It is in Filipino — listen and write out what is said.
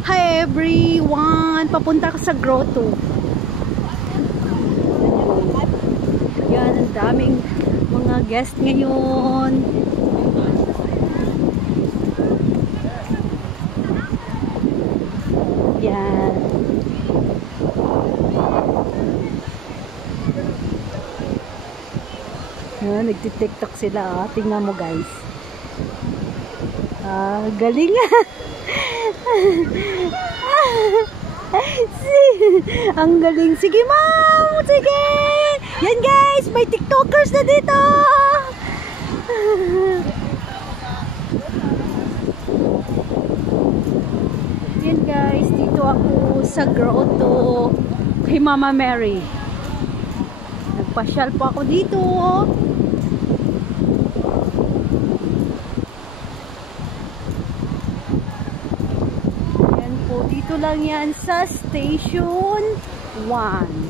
Hi everyone! Papunta ka sa grotto. Yan, ang daming mga guest ngayon. Yan. Yan, nagtitiktok sila. Tingnan mo guys. Galing ang galing. Sige ma'am! Sige! Yan guys! May tiktokers na dito! Yan guys, dito ako sa grotto kay Mama Mary. Nagpasyal po ako dito. Dito lang yan sa Station 1.